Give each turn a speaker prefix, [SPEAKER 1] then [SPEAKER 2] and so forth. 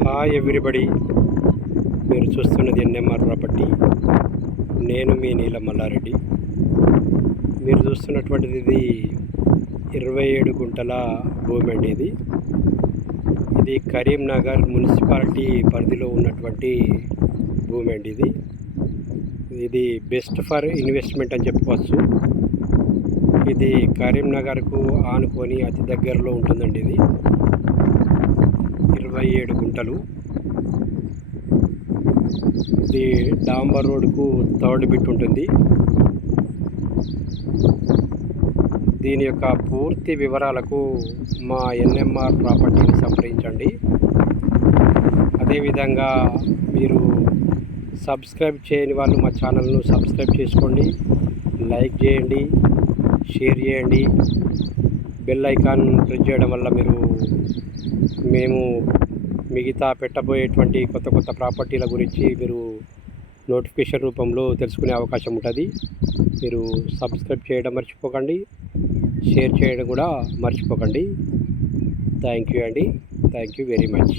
[SPEAKER 1] Hi everybody. మీరు చూస్తున్నది NMR property. నేను మీ నీల మల్లారెడ్డి. మీరు చూస్తున్నటువంటిది ఇది ఇరవై ఏడు గుంటల భూమి అండి ఇది. ఇది కరీంనగర్ మున్సిపాలిటీ పరిధిలో ఉన్నటువంటి భూమి అండి ఇది. ఇది బెస్ట్ ఫర్ ఇన్వెస్ట్మెంట్ అని చెప్పుకోవచ్చు. ఇది కరీంనగర్కు ఆనుకొని అతి దగ్గరలో ఉంటుందండి ఇది. ఇరవై ఏడు గుంటలు. ఇది డాంబర్ రోడ్కు థర్డ్ బిట్ ఉంటుంది. దీని యొక్క పూర్తి వివరాలకు మా ఎన్ఎంఆర్ ప్రాపర్టీని సంప్రదించండి. అదేవిధంగా మీరు సబ్స్క్రైబ్ చేయని వాళ్ళు మా ఛానల్ను సబ్స్క్రైబ్ చేసుకోండి. లైక్ చేయండి షేర్ చేయండి. బెల్ ఐకాన్ ప్రెస్ చేయడం వల్ల మీరు మేము మిగతా పెట్టబోయేటువంటి కొత్త కొత్త ప్రాపర్టీల గురించి మీరు నోటిఫికేషన్ రూపంలో తెలుసుకునే అవకాశం ఉంటుంది. మీరు సబ్స్క్రైబ్ చేయడం మర్చిపోకండి. షేర్ చేయడం కూడా మర్చిపోకండి. థ్యాంక్ యూ అండి. Thank you very much.